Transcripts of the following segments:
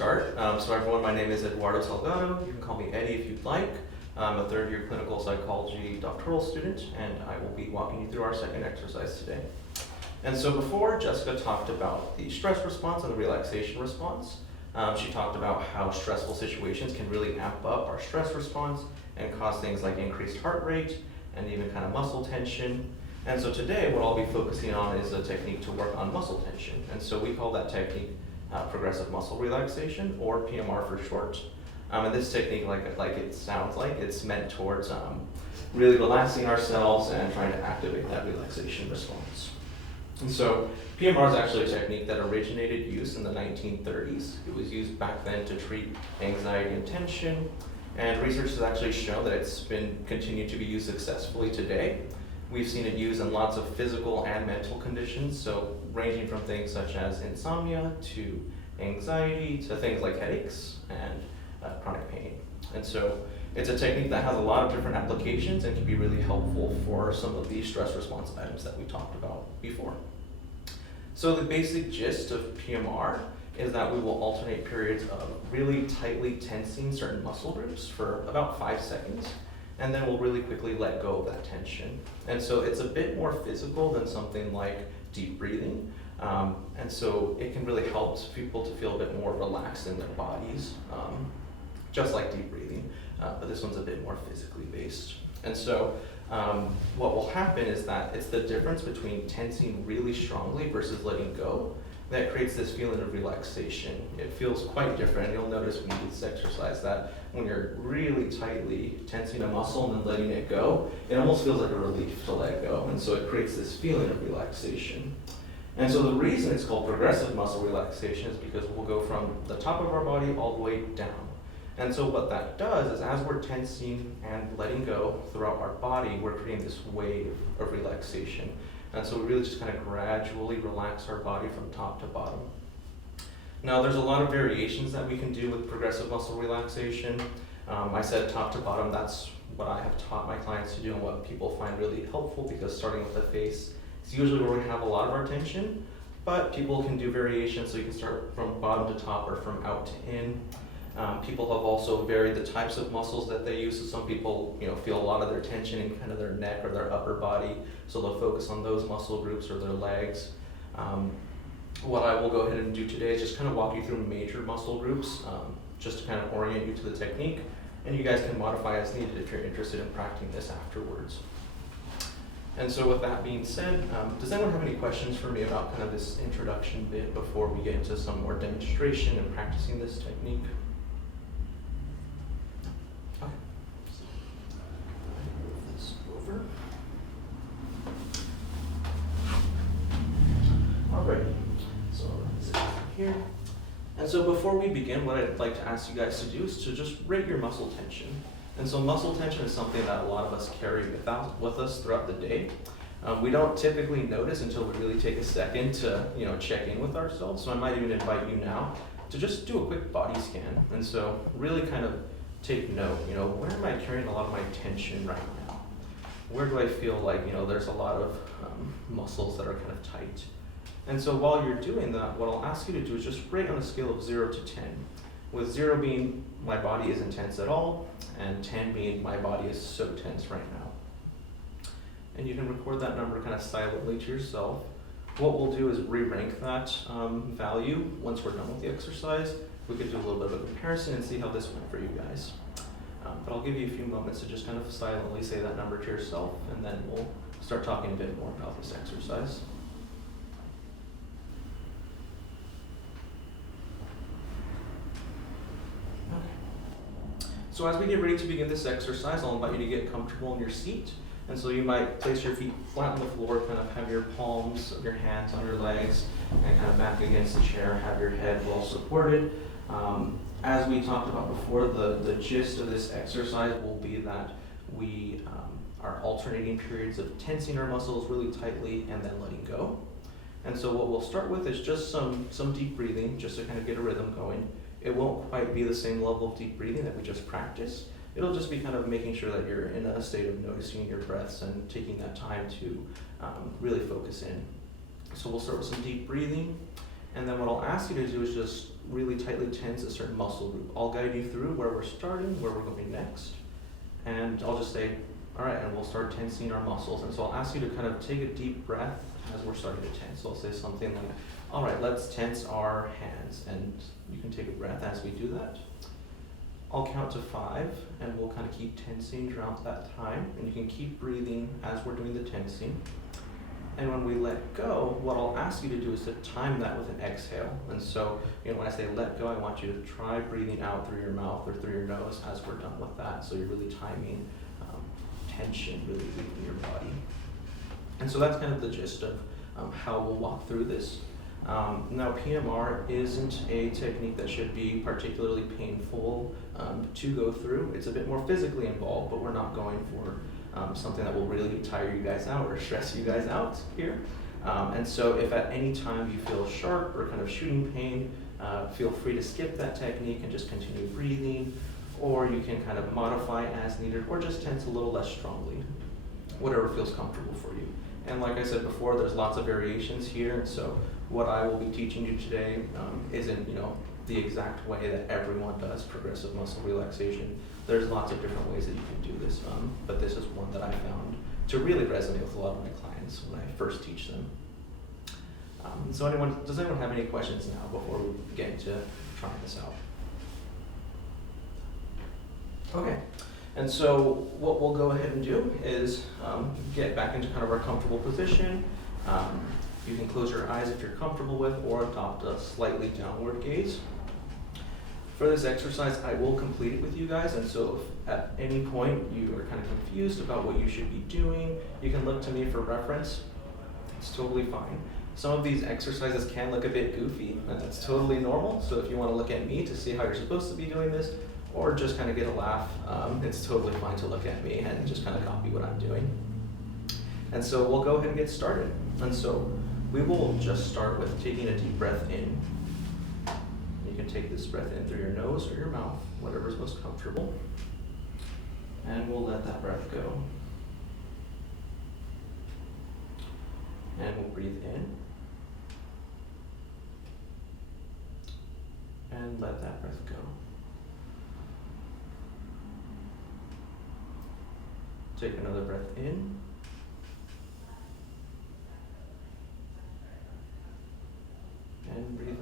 start. So everyone, my name is Eduardo Salgado. You can call me Eddie if you'd like. I'm a third-year clinical psychology doctoral student, and I will be walking you through our second exercise today. And so before, Jessica talked about the stress response and the relaxation response. She talked about how stressful situations can really amp up our stress response and cause things like increased heart rate and even kind of muscle tension. And so today, what I'll be focusing on is a technique to work on muscle tension. And so we call that technique progressive muscle relaxation, or PMR for short. And this technique, like it sounds like, it's meant towards really relaxing ourselves and trying to activate that relaxation response. And so PMR is actually a technique that originated use in the 1930s. It was used back then to treat anxiety and tension, and research has actually shown that it's been continued to be used successfully today. We've seen it used in lots of physical and mental conditions, so ranging from things such as insomnia to anxiety to things like headaches and chronic pain. And so it's a technique that has a lot of different applications and can be really helpful for some of the stress response items that we talked about before. So the basic gist of PMR is that we will alternate periods of really tightly tensing certain muscle groups for about 5 seconds, and then we'll really quickly let go of that tension. And so it's a bit more physical than something like deep breathing. And so it can really help people to feel a bit more relaxed in their bodies, just like deep breathing, but this one's a bit more physically based. And so what will happen is that it's the difference between tensing really strongly versus letting go that creates this feeling of relaxation. It feels quite different. You'll notice when you do this exercise that when you're really tightly tensing a muscle and then letting it go, it almost feels like a relief to let go. And so it creates this feeling of relaxation. And so the reason it's called progressive muscle relaxation is because we'll go from the top of our body all the way down. And so what that does is as we're tensing and letting go throughout our body, we're creating this wave of relaxation. And so we really just kind of gradually relax our body from top to bottom. Now there's a lot of variations that we can do with progressive muscle relaxation. I said top to bottom, that's what I have taught my clients to do and what people find really helpful, because starting with the face is usually where we have a lot of our tension, but people can do variations, so you can start from bottom to top or from out to in. People have also varied the types of muscles that they use. So some people, feel a lot of their tension in kind of their neck or their upper body, so they'll focus on those muscle groups or their legs. What I will go ahead and do today is just kind of walk you through major muscle groups, just to kind of orient you to the technique, and you guys can modify as needed if you're interested in practicing this afterwards. And so with that being said, does anyone have any questions for me about kind of this introduction bit before we get into some more demonstration and practicing this technique? Okay. So, move this over. All right. So zip it here. And so before we begin, what I'd like to ask you guys to do is to just rate your muscle tension. And so muscle tension is something that a lot of us carry with us throughout the day. We don't typically notice until we really take a second to check in with ourselves. So I might even invite you now to just do a quick body scan. And so really kind of take note, where am I carrying a lot of my tension right now? Where do I feel like, there's a lot of muscles that are kind of tight? And so while you're doing that, what I'll ask you to do is just rate on a scale of 0 to 10. With 0 being my body isn't tense at all, and 10 being my body is so tense right now. And you can record that number kind of silently to yourself. What we'll do is re-rank that value once we're done with the exercise. We could do a little bit of a comparison and see how this went for you guys. But I'll give you a few moments to just kind of silently say that number to yourself, and then we'll start talking a bit more about this exercise. So as we get ready to begin this exercise, I'll invite you to get comfortable in your seat. And so you might place your feet flat on the floor, kind of have your palms of your hands on your legs, and kind of back against the chair, have your head well supported. As we talked about before, the gist of this exercise will be that we are alternating periods of tensing our muscles really tightly and then letting go. And so what we'll start with is just some deep breathing, just to kind of get a rhythm going. It won't quite be the same level of deep breathing that we just practiced. It'll just be kind of making sure that you're in a state of noticing your breaths and taking that time to really focus in. So we'll start with some deep breathing. And then what I'll ask you to do is just really tightly tense a certain muscle group. I'll guide you through where we're starting, where we're going next, and I'll just say, all right, and we'll start tensing our muscles. And so I'll ask you to kind of take a deep breath as we're starting to tense. So I'll say something like, all right, let's tense our hands. And you can take a breath as we do that. I'll count to 5, and we'll kind of keep tensing throughout that time. And you can keep breathing as we're doing the tensing. And when we let go, what I'll ask you to do is to time that with an exhale. And so, when I say let go, I want you to try breathing out through your mouth or through your nose as we're done with that. So you're really timing tension, really leaving your body. And so that's kind of the gist of how we'll walk through this. Now, PMR isn't a technique that should be particularly painful to go through. It's a bit more physically involved, but we're not going for something that will really tire you guys out or stress you guys out here. And so if at any time you feel sharp or kind of shooting pain, feel free to skip that technique and just continue breathing, or you can kind of modify as needed or just tense a little less strongly, whatever feels comfortable for you. And like I said before, there's lots of variations here, and so what I will be teaching you today isn't the exact way that everyone does progressive muscle relaxation. There's lots of different ways that you can do this, but this is one that I found to really resonate with a lot of my clients when I first teach them. So does anyone have any questions now before we get into trying this out? Okay, and so what we'll go ahead and do is get back into kind of our comfortable position. You can close your eyes if you're comfortable with, or adopt a slightly downward gaze. For this exercise, I will complete it with you guys, and so if at any point you are kind of confused about what you should be doing, you can look to me for reference. It's totally fine. Some of these exercises can look a bit goofy, and that's totally normal. So if you want to look at me to see how you're supposed to be doing this, or just kind of get a laugh, it's totally fine to look at me and just kind of copy what I'm doing. And so we'll go ahead and get started. And so we will just start with taking a deep breath in. You can take this breath in through your nose or your mouth, whatever's most comfortable. And we'll let that breath go. And we'll breathe in. And let that breath go. Take another breath in. And breathe out.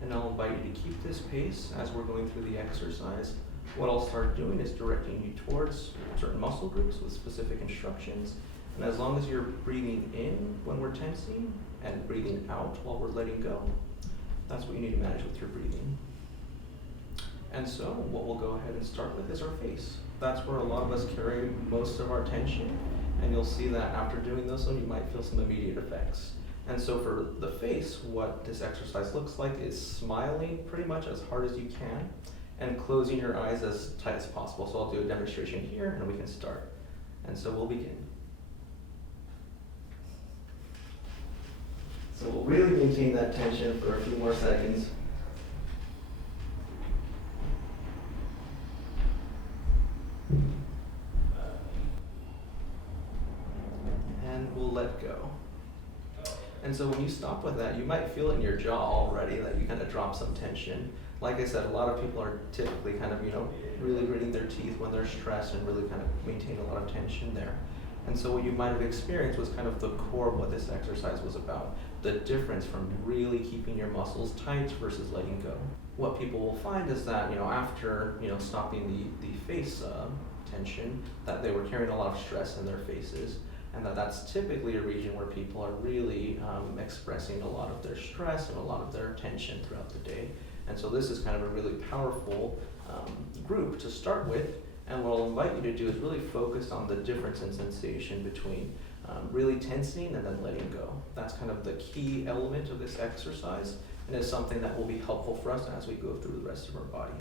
And I'll invite you to keep this pace as we're going through the exercise. What I'll start doing is directing you towards certain muscle groups with specific instructions. And as long as you're breathing in when we're tensing and breathing out while we're letting go, that's what you need to manage with your breathing. And so what we'll go ahead and start with is our face. That's where a lot of us carry most of our tension. And you'll see that after doing this one, you might feel some immediate effects. And so for the face, what this exercise looks like is smiling pretty much as hard as you can and closing your eyes as tight as possible. So I'll do a demonstration here and we can start. And so we'll begin. So we'll really maintain that tension for a few more seconds. And we'll let go. And so when you stop with that, you might feel it in your jaw already that you kind of drop some tension. Like I said, a lot of people are typically kind of, really gritting their teeth when they're stressed and really kind of maintain a lot of tension there. And so what you might have experienced was kind of the core of what this exercise was about. The difference from really keeping your muscles tight versus letting go. What people will find is that, after, stopping the face tension, that they were carrying a lot of stress in their faces. And that's typically a region where people are really expressing a lot of their stress and a lot of their tension throughout the day. And so this is kind of a really powerful group to start with. And what I'll invite you to do is really focus on the difference in sensation between really tensing and then letting go. That's kind of the key element of this exercise, and is something that will be helpful for us as we go through the rest of our body.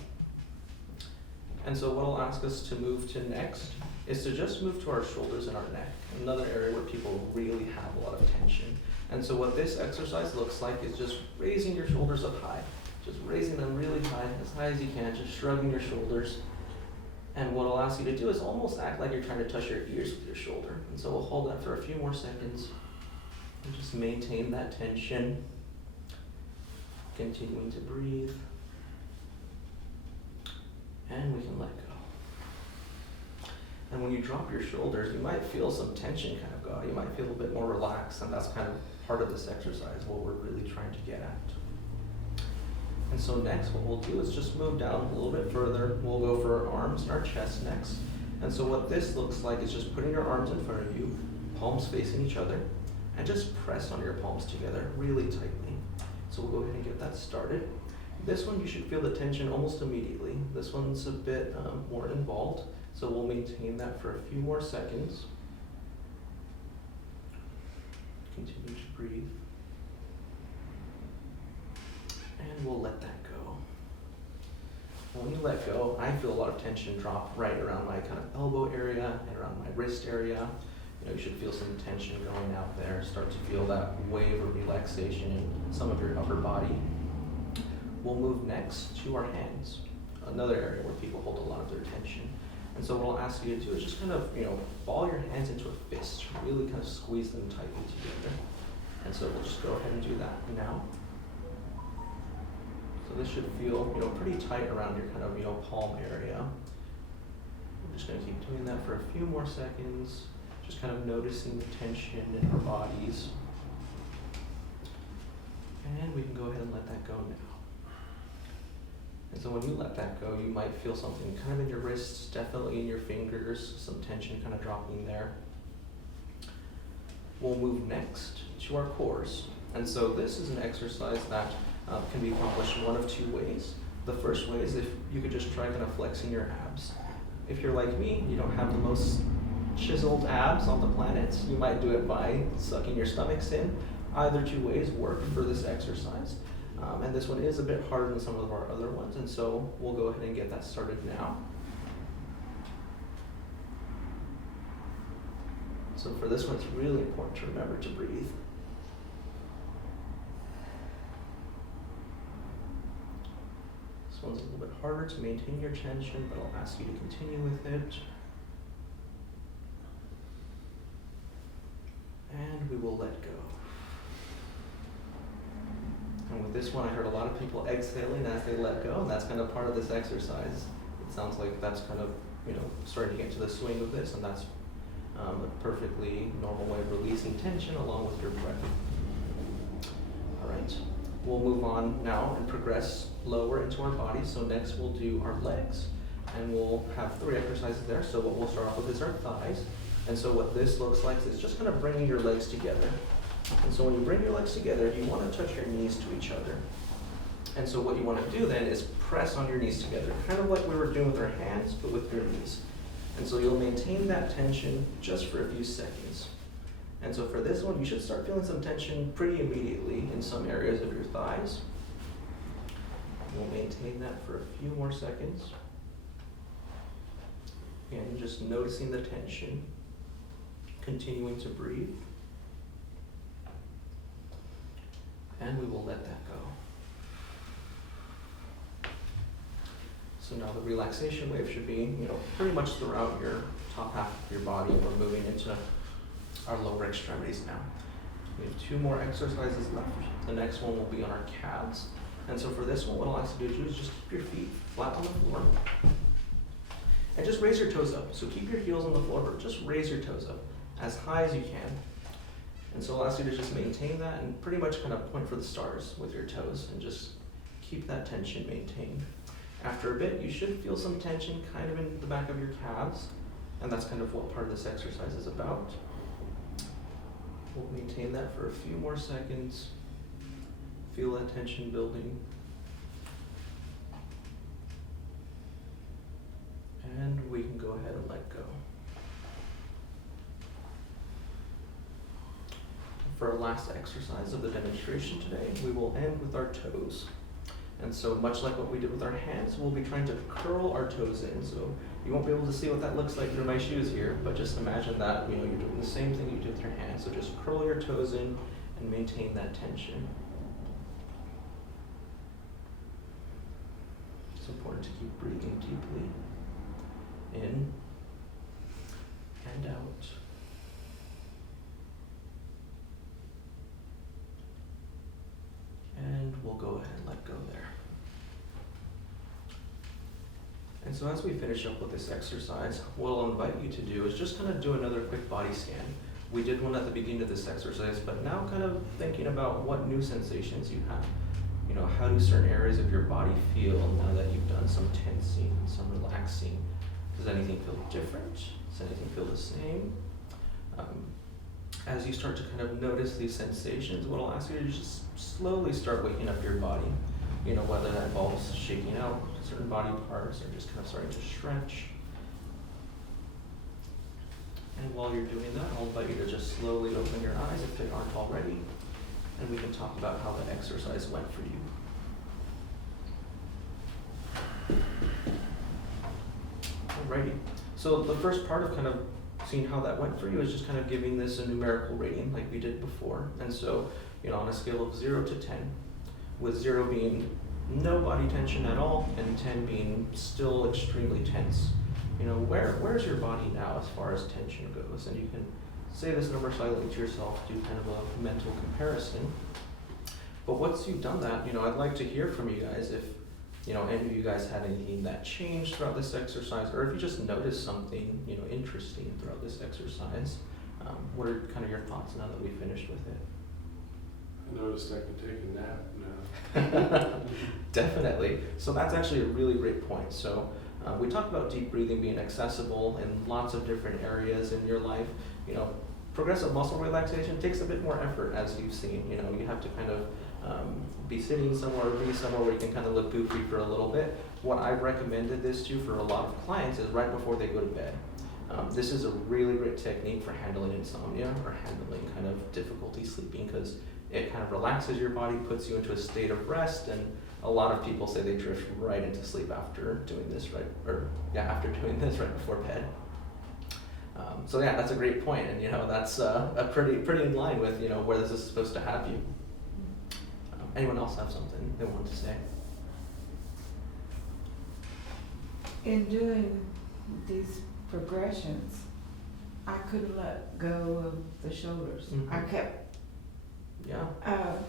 And so what I'll ask us to move to next is to just move to our shoulders and our neck, another area where people really have a lot of tension. And so what this exercise looks like is just raising your shoulders up high, just raising them really high, as high as you can, just shrugging your shoulders. And what I'll ask you to do is almost act like you're trying to touch your ears with your shoulder. And so we'll hold that for a few more seconds. And just maintain that tension. Continuing to breathe. And we can let go. And when you drop your shoulders, you might feel some tension kind of go. You might feel a bit more relaxed, and that's kind of part of this exercise, what we're really trying to get at. And so next, what we'll do is just move down a little bit further. We'll go for our arms and our chest next. And so what this looks like is just putting your arms in front of you, palms facing each other, and just press on your palms together really tightly. So we'll go ahead and get that started. This one, you should feel the tension almost immediately. This one's a bit more involved. So we'll maintain that for a few more seconds. Continue to breathe. And we'll let that go. When you let go, I feel a lot of tension drop right around my kind of elbow area and around my wrist area. You should feel some tension going out there. Start to feel that wave of relaxation in some of your upper body. We'll move next to our hands, another area where people hold a lot of their tension. And so what I'll ask you to do is just kind of, ball your hands into a fist, really kind of squeeze them tightly together. And so we'll just go ahead and do that now. So this should feel, pretty tight around your kind of, palm area. We're just going to keep doing that for a few more seconds, just kind of noticing the tension in our bodies. And we can go ahead and let that go now. And so when you let that go, you might feel something kind of in your wrists, definitely in your fingers, some tension kind of dropping there. We'll move next to our cores. And so this is an exercise that can be accomplished one of two ways. The first way is if you could just try kind of flexing your abs. If you're like me, you don't have the most chiseled abs on the planet, you might do it by sucking your stomachs in. Either two ways work for this exercise. And this one is a bit harder than some of our other ones, and so we'll go ahead and get that started now. So for this one, it's really important to remember to breathe. This one's a little bit harder to maintain your tension, but I'll ask you to continue with it. And we will let go. And with this one, I heard a lot of people exhaling as they let go, and that's kind of part of this exercise. It sounds like that's kind of, starting to get to the swing of this, and that's a perfectly normal way of releasing tension along with your breath. All right, we'll move on now and progress lower into our body. So next we'll do our legs, and we'll have 3 exercises there. So what we'll start off with is our thighs. And so what this looks like is just kind of bringing your legs together. And so when you bring your legs together, you want to touch your knees to each other. And so what you want to do then is press on your knees together, kind of like we were doing with our hands, but with your knees. And so you'll maintain that tension just for a few seconds. And so for this one, you should start feeling some tension pretty immediately in some areas of your thighs. We'll maintain that for a few more seconds. And just noticing the tension, continuing to breathe. And we will let that go. So now the relaxation wave should be, pretty much throughout your top half of your body. We're moving into our lower extremities now. We have 2 more exercises left. The next one will be on our calves. And so for this one, what I'll ask you to do is just keep your feet flat on the floor. And just raise your toes up. So keep your heels on the floor, but just raise your toes up as high as you can. And so I'll ask you to just maintain that and pretty much kind of point for the stars with your toes and just keep that tension maintained. After a bit, you should feel some tension kind of in the back of your calves, and that's kind of what part of this exercise is about. We'll maintain that for a few more seconds. Feel that tension building. And we can go ahead and let go. For our last exercise of the demonstration today, we will end with our toes. And so much like what we did with our hands, we'll be trying to curl our toes in. So you won't be able to see what that looks like through my shoes here, but just imagine that you're doing the same thing you did with your hands. So just curl your toes in and maintain that tension. It's important to keep breathing deeply in and out. so as we finish up with this exercise, what I'll invite you to do is just kind of do another quick body scan. We did one at the beginning of this exercise, but now kind of thinking about what new sensations you have. You know, how do certain areas of your body feel now that you've done some tensing, some relaxing? Does anything feel different? Does anything feel the same? As you start to kind of notice these sensations, what I'll ask you to do is just slowly start waking up your body. You know, whether that involves shaking out certain body parts or just kind of starting to stretch. And while you're doing that, I'll invite you to just slowly open your eyes if they aren't already, and we can talk about how the exercise went for you. Alrighty. So the first part of kind of seeing how that went for you is just kind of giving this a numerical rating like we did before. And so, you know, on a scale of 0 to 10, with 0 being no body tension at all and 10 being still extremely tense. You know, where's your body now as far as tension goes? And you can say this number silently to yourself, do kind of a mental comparison. But once you've done that, you know, I'd like to hear from you guys if, you know, any of you guys had anything that changed throughout this exercise, or if you just noticed something, you know, interesting throughout this exercise. What are kind of your thoughts now that we finished with it? I noticed I could take a nap now. Definitely. So that's actually a really great point. So we talked about deep breathing being accessible in lots of different areas in your life. You know, progressive muscle relaxation takes a bit more effort, as you've seen. You know, you have to kind of be sitting somewhere, be somewhere where you can kind of look goofy for a little bit. What I've recommended this to for a lot of clients is right before they go to bed. This is a really great technique for handling insomnia or handling kind of difficulty sleeping, because it kind of relaxes your body, puts you into a state of rest, and a lot of people say they drift right into sleep after doing this after doing this right before bed. So yeah, that's a great point, and you know that's a pretty in line with you know where this is supposed to have you. Anyone else have something they want to say? In doing these progressions, I couldn't let go of the shoulders. Mm-hmm. I kept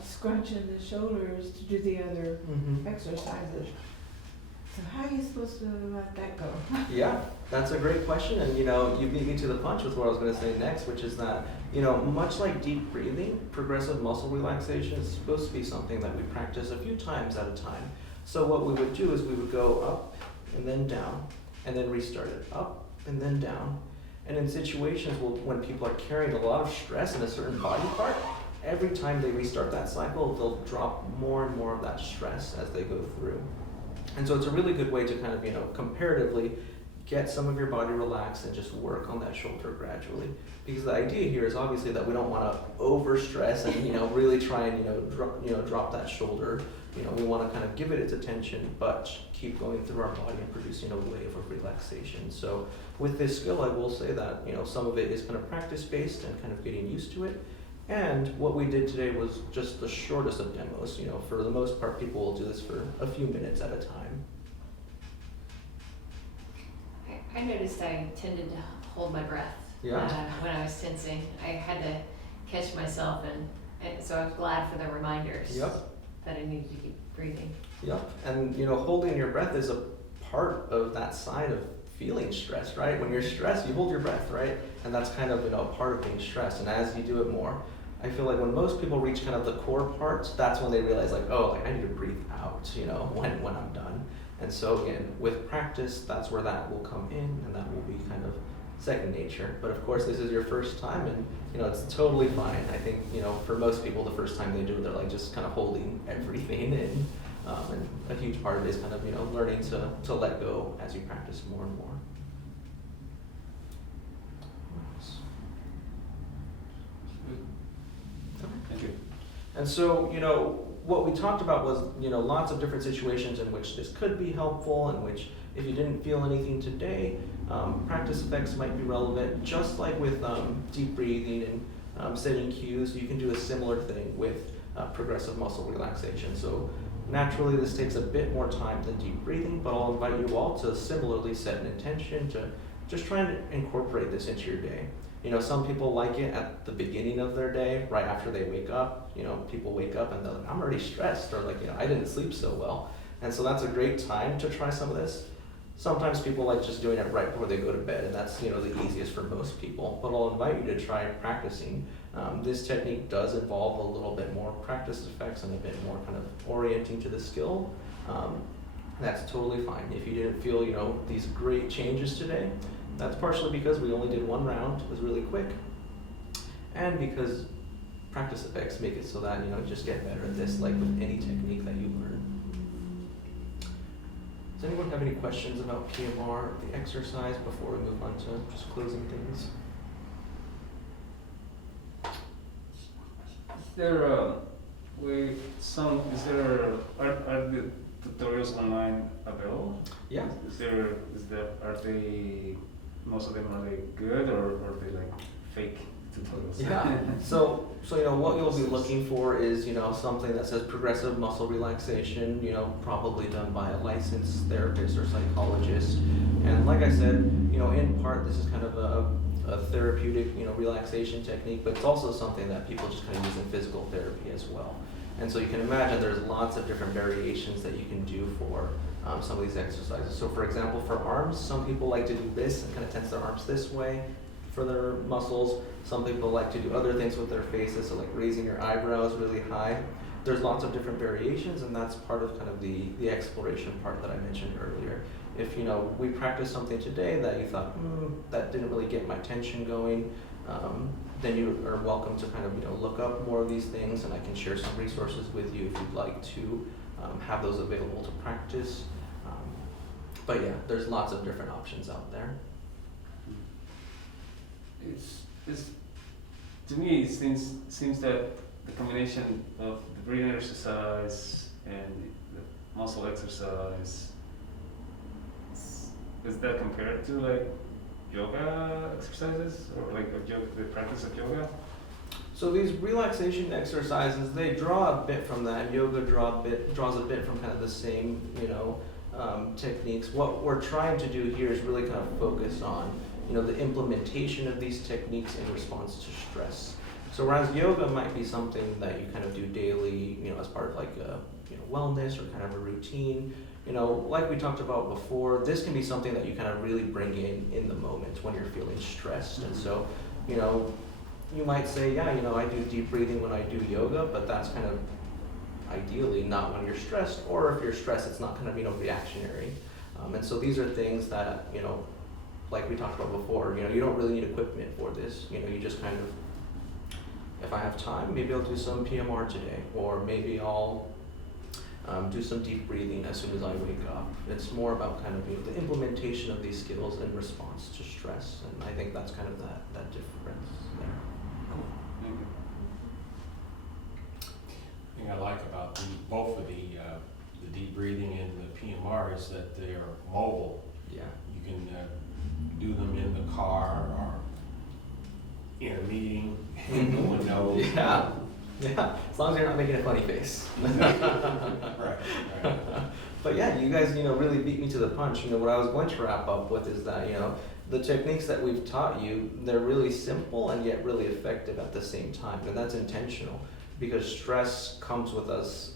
scrunching the shoulders to do the other exercises. So how are you supposed to let that go? Yeah, that's a great question, and you know, you beat me to the punch with what I was going to say next, which is that, you know, much like deep breathing, progressive muscle relaxation is supposed to be something that we practice a few times at a time. So what we would do is we would go up and then down, and then restart it, up and then down. And in situations when people are carrying a lot of stress in a certain body part, every time they restart that cycle, they'll drop more and more of that stress as they go through. And so it's a really good way to kind of, you know, comparatively get some of your body relaxed and just work on that shoulder gradually. Because the idea here is obviously that we don't want to overstress and, you know, really try and, drop that shoulder. You know, we want to kind of give it its attention, but keep going through our body and producing a wave of relaxation. So with this skill, I will say that, you know, some of it is kind of practice-based and kind of getting used to it. And what we did today was just the shortest of demos. You know, for the most part, people will do this for a few minutes at a time. I noticed I tended to hold my breath when I was tensing. I had to catch myself, and so I was glad for the reminders that I needed to keep breathing. Yep, and you know, holding your breath is a part of that side of feeling stressed, right? When you're stressed, you hold your breath, right? And that's kind of, you know, part of being stressed. And as you do it more, I feel like when most people reach kind of the core parts, that's when they realize like, oh, like I need to breathe out, you know, when I'm done. And so again, with practice, that's where that will come in, and that will be kind of second nature. But of course, this is your first time, and you know, it's totally fine. I think, you know, for most people, the first time they do it, they're like just kind of holding everything in. And a huge part of it is kind of, you know, learning to let go as you practice more and more. Thank you. And so, you know, what we talked about was, you know, lots of different situations in which this could be helpful, in which if you didn't feel anything today, practice effects might be relevant. Just like with deep breathing and setting cues, you can do a similar thing with progressive muscle relaxation. So naturally, this takes a bit more time than deep breathing, but I'll invite you all to similarly set an intention to just try and incorporate this into your day. You know, some people like it at the beginning of their day, right after they wake up. You know, people wake up and they're like, I'm already stressed, or like, you know, I didn't sleep so well. And so that's a great time to try some of this. Sometimes people like just doing it right before they go to bed, and that's, you know, the easiest for most people. But I'll invite you to try practicing. This technique does involve a little bit more practice effects and a bit more kind of orienting to the skill. That's totally fine. If you didn't feel, you know, these great changes today, that's partially because we only did one round. It was really quick, and because practice effects make it so that, you know, you just get better at this, like with any technique that you learn. Does anyone have any questions about PMR, the exercise, before we move on to just closing things? Is there are the tutorials online available? Yeah. Are they, most of them, are they good, or are they like fake tutorials? Yeah. So you know what you'll be looking for is, you know, something that says progressive muscle relaxation, you know, probably done by a licensed therapist or psychologist. And like I said, you know, in part this is kind of a therapeutic, you know, relaxation technique, but it's also something that people just kind of use in physical therapy as well. And so you can imagine there's lots of different variations that you can do for some of these exercises. So for example, for arms, some people like to do this and kind of tense their arms this way for their muscles. Some people like to do other things with their faces, so like raising your eyebrows really high. There's lots of different variations, and that's part of kind of the exploration part that I mentioned earlier. If, you know, we practiced something today that you thought, that didn't really get my tension going, then you are welcome to kind of, you know, look up more of these things, and I can share some resources with you if you'd like to have those available to practice. But yeah, there's lots of different options out there. It's to me, it seems that the combination of the breathing exercise and the muscle exercise, is that compared to like yoga exercises, or like the practice of yoga? So these relaxation exercises, they draw a bit from that. Yoga draws a bit from kind of the same, you know, techniques. What we're trying to do here is really kind of focus on, you know, the implementation of these techniques in response to stress. So whereas yoga might be something that you kind of do daily, you know, as part of like a, you know, wellness or kind of a routine, you know, like we talked about before, this can be something that you kind of really bring in the moment when you're feeling stressed. And so, you know, you might say, yeah, you know, I do deep breathing when I do yoga, but that's kind of ideally not when you're stressed, or if you're stressed, it's not kind of, you know, reactionary. And so these are things that, you know, like we talked about before, you know, you don't really need equipment for this. You know, you just kind of, if I have time, maybe I'll do some PMR today, or maybe I'll do some deep breathing as soon as I wake up. It's more about kind of, you know, the implementation of these skills in response to stress, and I think that's kind of that difference there. Cool. Thank you. The thing I like about both of the deep breathing and the PMR is that they are mobile. Yeah. You can do them in the car or in a meeting. No one knows. Yeah. Yeah, as long as you're not making a funny face. Right. But yeah, you guys, you know, really beat me to the punch. You know, what I was going to wrap up with is that, you know, the techniques that we've taught you, they're really simple and yet really effective at the same time. And that's intentional, because stress comes with us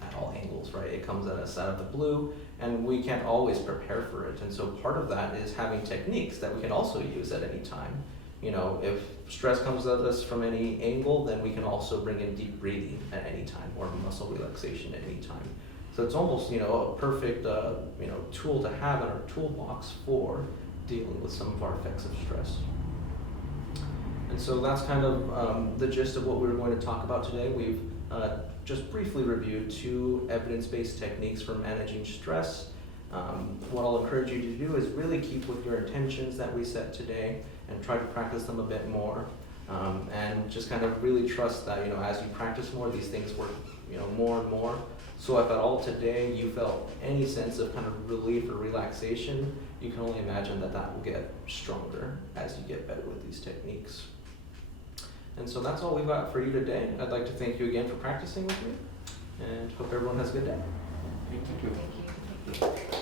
at all angles, right? It comes at us out of the blue, and we can't always prepare for it. And so part of that is having techniques that we can also use at any time. You know, if stress comes at us from any angle, then we can also bring in deep breathing at any time, or muscle relaxation at any time. So it's almost, you know, a perfect, you know, tool to have in our toolbox for dealing with some of our effects of stress. And so that's kind of the gist of what we were going to talk about today. We've just briefly reviewed 2 evidence-based techniques for managing stress. What I'll encourage you to do is really keep with your intentions that we set today, and try to practice them a bit more, and just kind of really trust that, you know, as you practice more, these things work, you know, more and more. So if at all today you felt any sense of kind of relief or relaxation, you can only imagine that that will get stronger as you get better with these techniques. And so that's all we've got for you today. I'd like to thank you again for practicing with me, and hope everyone has a good day. Thank you. Thank you.